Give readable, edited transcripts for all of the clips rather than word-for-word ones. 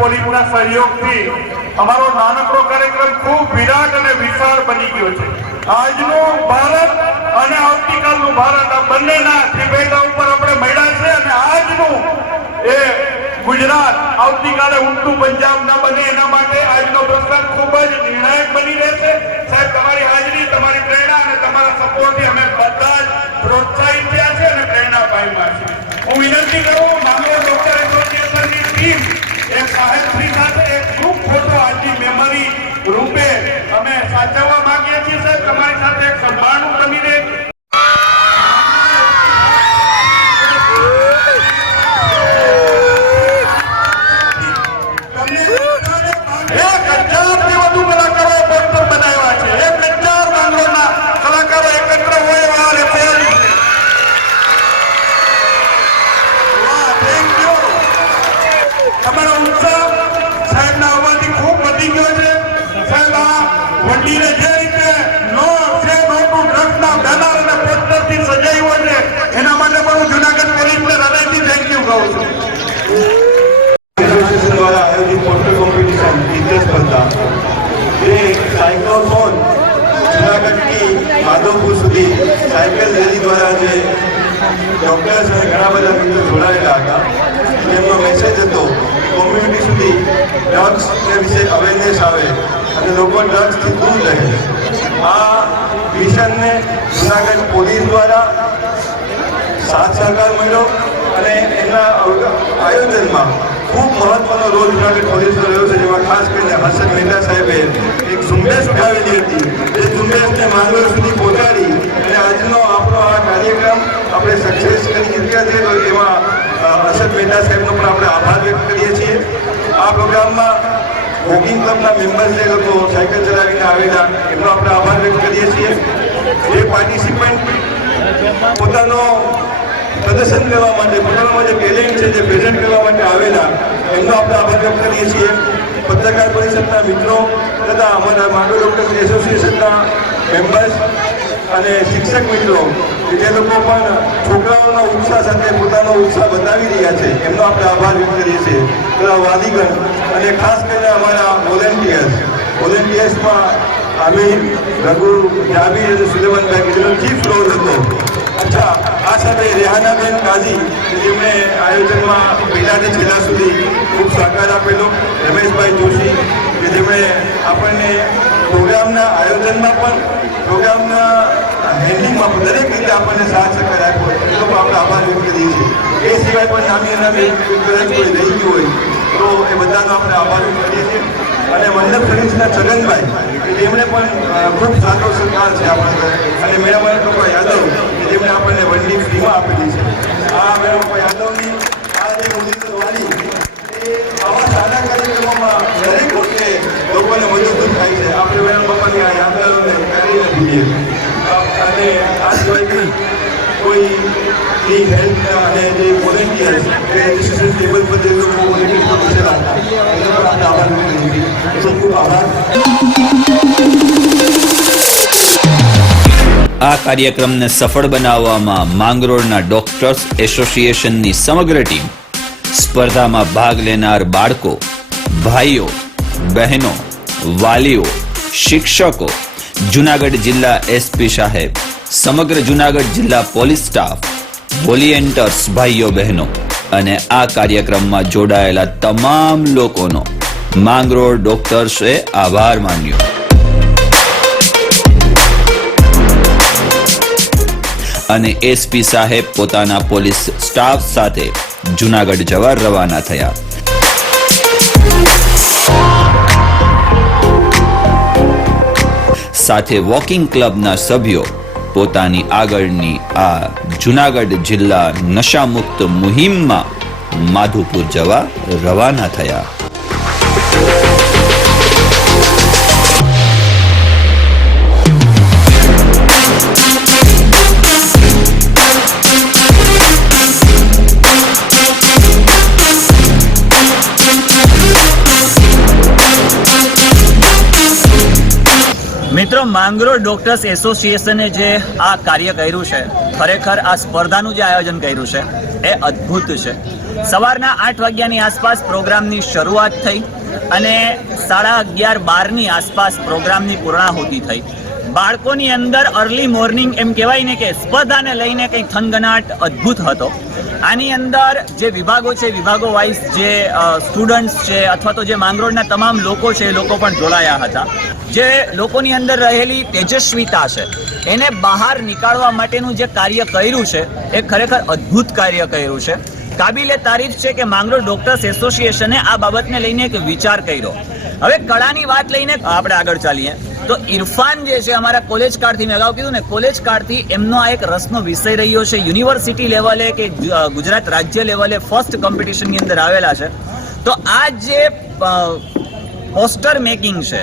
પોલીસના સહયોગથી અમારો નાનકડો કાર્યક્રમ ખૂબ વિરાટ અને વિશાળ બની ગયો છે। આજનું ભારત અને આવતીકાલનું ભારત આ બંનેના ત્રિભેદા ઉપર આપણે મળ્યા છે અને આજનું એ ગુજરાત આવતીકાલે ઊંટું પંજાબ ન બને એના માટે આજનો પ્રસંગ ખૂબ જ નિર્ણાયક બની રહેશે। સાહેબ, તમારી હાજરી, તમારી પ્રેરણા અને તમારા સપોર્ટથી અમે બધા જ પ્રોત્સાહિત થયા છે અને પ્રેરણા પામ્યા છે। હું વિનંતી કરું, માંગરોળ ડોક્ટર એસોસિએશનની ટીમ એક સાહેબશ્રી સાથે એક ગ્રુપ ફોટો આજની મેમરી રૂપે અમે સાચવવા માંગીએ છીએ। સાહેબ, તમારી સાથે એક સન્માનનું બની રહે। माधवपुर सुधी साइकल रेली द्वारा जो डॉक्टर्स और घना बधा मित्रों जोड़ायेला हता। एमनो मेसेज हतो कम्युनिटी सुधी ड्रग्स विषे अवेरनेस आवे अने लोको ड्रग्स थी दूर रहे। आ मिशन ने जूनागढ़ पोलीस द्वारा साथ सहकार मळ्यो अने एना आयोजन में खूब महत्वनो रोल जूनागढ़ पोलीस रह्यो छे। जेमां खास करीने हर्षद मेहता साहेबे एक झुंबेश उठावेली हती। ए झुंबेशने માંગરોળ સુધી પહોંચાડી અને આજનો આપણો આ કાર્યક્રમ આપણે સક્સેસ કરી શક્યા છે। તો એમાં હર્ષદ મહેતા સાહેબનો પણ આપણે આભાર વ્યક્ત કરીએ છીએ। આ પ્રોગ્રામમાં વોકિંગ ક્લબના મેમ્બર્સ જે લોકો સાયકલ ચલાવીને આવેલા એમનો આપણે આભાર વ્યક્ત કરીએ છીએ। જે પાર્ટિસિપન્ટ પોતાનો પ્રદર્શન કરવા માટે, પોતાનામાં જે ટેલેન્ટ છે જે પ્રેઝન્ટ કરવા માટે આવેલા એમનો આપણે આભાર વ્યક્ત કરીએ છીએ। પત્રકાર પરિષદના મિત્રો તથા અમારા માંગરોળ ડોક્ટર્સ એસોસિએશનના મેમ્બર્સ અને શિક્ષક મિત્રો કે જે લોકો પણ છોકરાઓના ઉત્સાહ સાથે પોતાનો ઉત્સાહ બતાવી રહ્યા છે એમનો આપણે આભાર વ્યક્ત કરીએ છીએ। તથા વાલીગણ અને ખાસ કરીને અમારા વોલેન્ટિયર્સમાં આમિર, રઘુ, જાબીર અને સુલેમાનભાઈ કે જેનો ચીફ રોલ હતો। अच्छा, आ साथे रेहानाबेन काजी जेमणे आयोजनमां पहिलाथी छेल्ला सुधी खूब सहकार आपेलो। रमेशभाई जोशी के जेमणे आपणे प्रोग्रामना आयोजनमां पण प्रोग्रामना हेन्डिंगमां पण दरेक रीते आपणे साथ सहकार आप्यो। ए लोको आपणे आभार व्यक्त करीए छीए। ए सिवाय पण नामी अनामी कदाच कोई रही गयुं होय तो ए बधानो आपणे आभार व्यक्त करीए छीए। અને મંડપ સર્વિસના છગનભાઈ કે જેમણે પણ ખૂબ સારો સહકાર છે આપણને અને મેળામાં ટોપા યાદવ કે જેમણે આપણને વંડી ફ્રીમાં આપેલી છે। આ મેળામાં યાદવની આ જે મુદ્દત વાળી એ આવા સારા કાર્યક્રમોમાં દરેક વખતે લોકોને મદદરૂપ થાય છે। આપણે મેળા બાપાની આ યાત્રાઓને કરી નથી અને આ સિવાય કોઈ હેલ્થના અને જે વોલેન્ટિયર્સ કે રજિસ્ટ્રેશન ટેબલ પર જે લોકો વોલેન્ટિયર બેસેલા હતા એનો પણ આપણે આભાર વ્યક્ત કરીએ છીએ। ખૂબ ખૂબ આભાર। આ કાર્યક્રમને સફળ બનાવવામાં માંગરોળના ડોક્ટર્સ એસોસિએશનની સમગ્ર ટીમ, સ્પર્ધામાં ભાગ લેનાર બાળકો, ભાઈઓ, બહેનો, વાલીઓ, શિક્ષકો, જૂનાગઢ જિલ્લા એસપી સાહેબ, સમગ્ર જૂનાગઢ જિલ્લા પોલીસ સ્ટાફ, વોલિયન્ટર્સ ભાઈઓ બહેનો અને આ કાર્યક્રમમાં જોડાયેલા તમામ લોકોનો માંગરોળ ડોક્ટર્સે આભાર માન્યો અને એસપી સાહેબ પોતાના પોલીસ સ્ટાફ સાથે જૂનાગઢ જવા રવાના થયા। સાથે વોકિંગ ક્લબના સભ્યો પોતાની આગળની આ જૂનાગઢ જિલ્લા નશામુક્ત મુહિમમાં માધુપુર જવા રવાના થયા। મિત્રો, માંગરોળ ડોક્ટર્સ એસોસિએશને જે આ કાર્ય કર્યું છે, ખરેખર આ સ્પર્ધાનું જે આયોજન કર્યું છે એ અદ્ભુત છે. સવારના 8 વાગ્યાની આસપાસ પ્રોગ્રામની શરૂઆત થઈ અને 11:30-12ની આસપાસ પ્રોગ્રામની પૂર્ણાહુતિ થઈ. બાળકોની અંદર અર્લી મોર્નિંગ એમ કહેવાય ને કે સ્પર્ધાને લઈને કંઈક થનગનાટ અદ્ભુત હતો. આની અંદર જે વિભાગો છે, વિભાગો વાઇઝ જે સ્ટુડન્ટ્સ છે અથવા તો જે માંગરોળના તમામ લોકો છે એ લોકો પણ જોડાયા હતા. જે લોકોની અંદર રહેલી તેજસ્વીતા છે એને બહાર નીકાળવા માટેનું જે કાર્ય કર્યું છે એ ખરેખર અદ્ભુત કાર્ય કર્યું છે. કાબિલે તારીફ છે કે માંગરોળ ડોક્ટર્સ એસોસિએશને આ બાબતને લઈને એક વિચાર કર્યો. હવે કળાની વાત લઈને આપણે આગળ ચાલીએ તો ઇરફાન જે છે અમારા કોલેજ કાળથી, મેં અગાઉ કીધું ને, કોલેજ કાળથી એમનો આ એક રસનો વિષય રહ્યો છે. યુનિવર્સિટી લેવલે કે ગુજરાત રાજ્ય લેવલે ફર્સ્ટ કોમ્પિટિશનની અંદર આવેલા છે. તો આ જે પોસ્ટર મેકિંગ છે,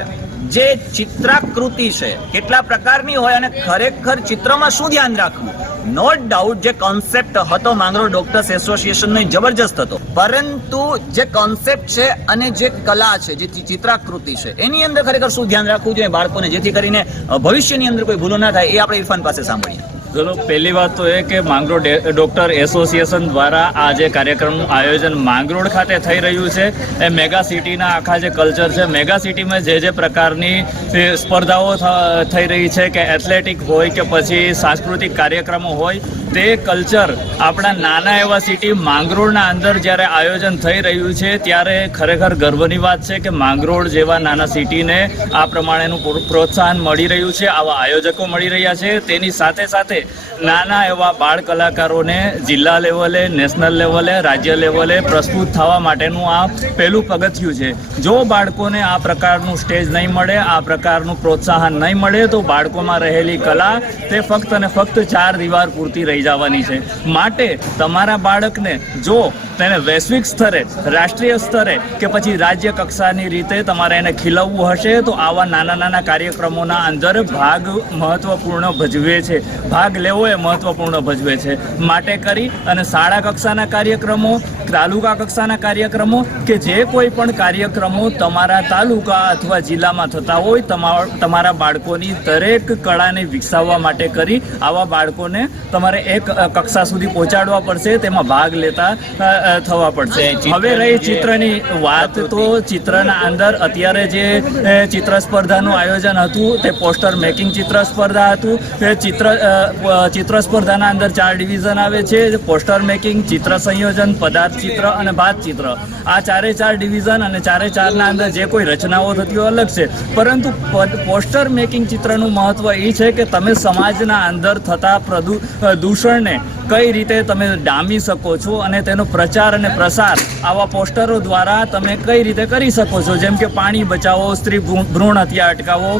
જે ચિત્રાકૃતિ છે, કેટલા પ્રકારની હોય અને ખરેખર ચિત્રમાં શું ધ્યાન રાખવું, નો ડાઉટ જે કોન્સેપ્ટ હતો માંગરોળ ડોક્ટર્સ એસોસિએશનનો જબરજસ્ત હતો. પરંતુ જે કોન્સેપ્ટ છે અને જે કલા છે, જે ચિત્રાકૃતિ છે, એની અંદર ખરેખર શું ધ્યાન રાખવું જોઈએ બાળકોને, જેથી કરીને ભવિષ્યની અંદર કોઈ ભૂલો ના થાય, એ આપણે ઇરફાન પાસે સાંભળીએ. ચલો, પહેલી વાત તો એ કે માંગરોળ ડોક્ટર એસોસિએશન દ્વારા આ જે કાર્યક્રમનું આયોજન માંગરોળ ખાતે થઈ રહ્યું છે એ મેગા સિટીના આખા જે કલ્ચર છે, મેગા સિટીમાં જે પ્રકારની સ્પર્ધાઓ થઈ રહી છે, કે એથ્લેટિક હોય કે પછી સાંસ્કૃતિક કાર્યક્રમો હોય, તે કલ્ચર આપણા નાના એવા સિટી માંગરોળના અંદર જ્યારે આયોજન થઈ રહ્યું છે ત્યારે ખરેખર ગર્વની વાત છે કે માંગરોળ જેવા નાના સિટીને આ પ્રમાણેનું પ્રોત્સાહન મળી રહ્યું છે, આવા આયોજકો મળી રહ્યા છે. તેની સાથે સાથે નાના એવા બાળ કલાકારોને જિલ્લા લેવલે, નેશનલ લેવલે, રાજ્ય લેવલે પ્રસ્તુત થવા માટેનું આ પહેલું પગથિયું છે. જો બાળકોને આ પ્રકારનું સ્ટેજ નહીં મળે, આ પ્રકારનું પ્રોત્સાહન નહીં મળે, તો બાળકોમાં રહેલી કલા તે ફક્ત અને ફક્ત 4 દિવાલ પૂરતી રહી જવાની છે. માટે તમારા બાળકને જો તેને વૈશ્વિક સ્તરે, રાષ્ટ્રીય સ્તરે કે પછી રાજ્ય કક્ષાની રીતે તમારે એને ખીલવવું હશે તો આવા નાના નાના કાર્યક્રમોના અંદર ભાગ મહત્વપૂર્ણ ભજવે છે, ભાગ લેવો એ મહત્વપૂર્ણ ભજવે છે. માટે કરી અને શાળા કક્ષાના કાર્યક્રમો, તાલુકા કક્ષાના કાર્યક્રમો કે જે કોઈ પણ કાર્યક્રમો તમારા તાલુકા અથવા જિલ્લામાં થતા હોય, તમારા બાળકોની દરેક કળાને વિકસાવવા માટે કરી આવા બાળકોને તમારે એક કક્ષા સુધી પહોંચાડવા પડશે, તેમાં ભાગ લેતા થવા પડશે. હવે રહી ચિત્રની વાત, તો ચિત્રના અંદર અત્યારે જે ચિત્ર સ્પર્ધાનું આયોજન હતું તે પોસ્ટર મેકિંગ ચિત્ર સ્પર્ધા હતું. ચિત્ર સ્પર્ધાના અંદર 4 ડિવિઝન આવે છે: પોસ્ટર મેકિંગ, ચિત્ર સંયોજન, પદાર્થ ચિત્ર અને ભાત ચિત્ર. આ 4 ડિવિઝન અને 4ના અંદર જે કોઈ રચનાઓ થતી હોય અલગ છે, પરંતુ પોસ્ટર મેકિંગ ચિત્રનું મહત્વ એ છે કે તમે સમાજના અંદર થતા દૂષણને કઈ રીતે તમે ડામી શકો છો અને તેનો પ્રચાર અને પ્રસાર આવા પોસ્ટરો દ્વારા તમે કઈ રીતે કરી શકો છો. જેમ કે પાણી બચાવો, સ્ત્રી ભ્રૂણ હત્યા અટકાવો,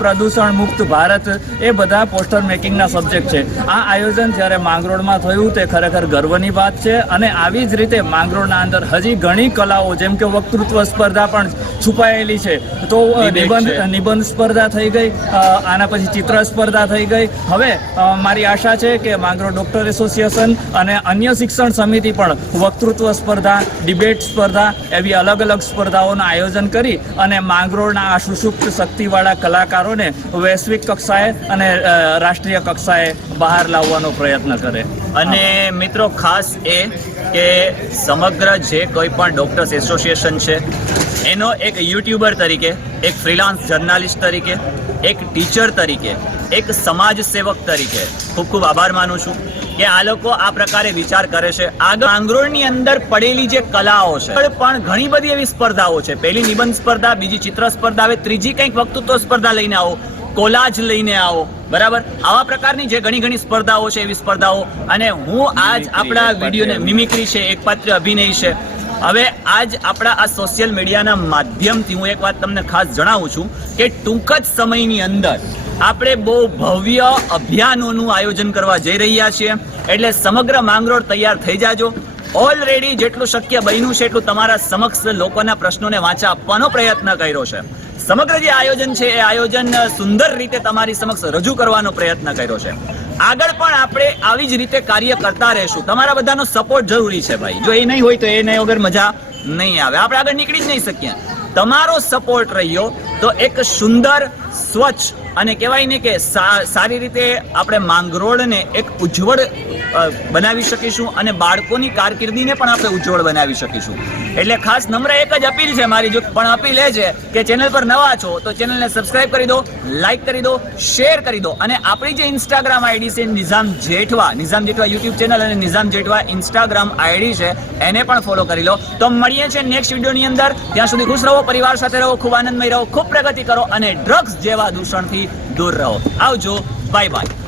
પ્રદૂષણ મુક્ત ભારત, એ બધા પોસ્ટર મેકિંગના સબ્જેક્ટ છે. આ આયોજન જ્યારે માંગરોળમાં થયું તે ખરેખર ગર્વની વાત છે. અને આવી જ રીતે માંગરોળના અંદર હજી ઘણી કલાઓ, જેમ કે વક્તૃત્વ સ્પર્ધા પણ છુપાયેલી છે. તો નિબંધ સ્પર્ધા થઈ ગઈ, આના પછી ચિત્ર સ્પર્ધા થઈ ગઈ. હવે મારી આશા છે કે માંગરોળ ડોક્ટર એસોસિએશન અને અન્ય શિક્ષણ સમિતિ પણ વક્તૃત્વ સ્પર્ધા, ડિબેટ સ્પર્ધા એવી અલગ અલગ સ્પર્ધાઓનું આયોજન કરી અને માંગરોળના આ સુષુપ્ત શક્તિવાળા કલાકારોને વૈશ્વિક કક્ષાએ અને રાષ્ટ્રીય કક્ષાએ બહાર લાવવાનો પ્રયત્ન કરે. અને મિત્રો, ખાસ એ કે સમગ્ર જે કોઈ પણ ડોક્ટર્સ એસોસિએશન છે એનો એક યુટ્યુબર તરીકે, એક ફ્રીલાન્સ જર્નાલિસ્ટ તરીકે, એક ટીચર તરીકે, એક સમાજ સેવક તરીકે ખૂબ ખૂબ આભાર માનું છું કે આ લોકો આ પ્રકારે વિચાર કરે છે. આગળ માંગરોળની અંદર પડેલી જે કલાઓ છે પણ ઘણી બધી એવી સ્પર્ધાઓ છે. પહેલી નિબંધ સ્પર્ધા, બીજી ચિત્ર સ્પર્ધા, હવે ત્રીજી કંઈક વક્તૃત્વ સ્પર્ધા લઈને આવો, કોલાજ લઈને આવો, બરાબર. આવા પ્રકારની જે ઘણી સ્પર્ધાઓ છે, એવી સ્પર્ધાઓ. અને હું આજ આપણા વિડીયોને મિમિક્રી છે, એકપાત્ર અભિનય છે. હવે આજ આપણા આ સોશિયલ મીડિયાના માધ્યમથી હું એક વાત તમને ખાસ જણાવું છું કે ટૂંક જ સમયની અંદર આપણે બહુ ભવ્ય અભિયાનોનું આયોજન કરવા જઈ રહ્યા છીએ. એટલે સમગ્ર માંગરોળ તૈયાર થઈ જાજો. ઓલરેડી જેટલું શક્ય બન્યું છે એટલું તમારા સમક્ષ લોકોના પ્રશ્નોને વાંચા આપવાનો પ્રયત્ન કર્યો છે. સમગ્ર જે આયોજન છે એ આયોજન સુંદર રીતે તમારી સમક્ષ રજૂ કરવાનો પ્રયત્ન કર્યો છે. આગળ પણ આપણે આવી જ રીતે કાર્ય કરતા રહેશું. તમારા બધાનો સપોર્ટ જરૂરી છે ભાઈ. જો એ નહીં હોય તો એને વગર મજા નહીં આવે, આપણે આગળ નીકળી જ નહીં શકીએ. તમારો સપોર્ટ રહ્યો તો એક સુંદર સ્વચ્છ અને કહેવાય ને કે સારી રીતે આપણે માંગરોળને એક ઉજ્જવળ બનાવી શકીશું અને બાળકોની કારકિર્દીને પણ આપણે ઉજ્જવળ બનાવી શકીશું. એટલે ખાસ નમ્ર એક જ અપીલ છે મારી, જો પણ અપીલ એ છે કે ચેનલ પર નવા છો તો ચેનલને સબસ્ક્રાઇબ કરી દો, લાઇક કરી દો, શેર કરી દો અને આપણી જે ઇન્સ્ટાગ્રામ આઈડી છે નિઝામ જેઠવા યુટ્યુબ ચેનલ અને નિઝામ જેઠવા ઇન્સ્ટાગ્રામ આઈડી છે એને પણ ફોલો કરી લો. તો મળીએ છીએ નેક્સ્ટ વિડીયોની અંદર. ત્યાં સુધી ખુશ રહો, પરિવાર સાથે રહો, ખૂબ આનંદમય રહો, ખૂબ પ્રગતિ કરો અને ડ્રગ્સ જેવા દૂષણથી દૂર રહો. આવજો, બાય બાય.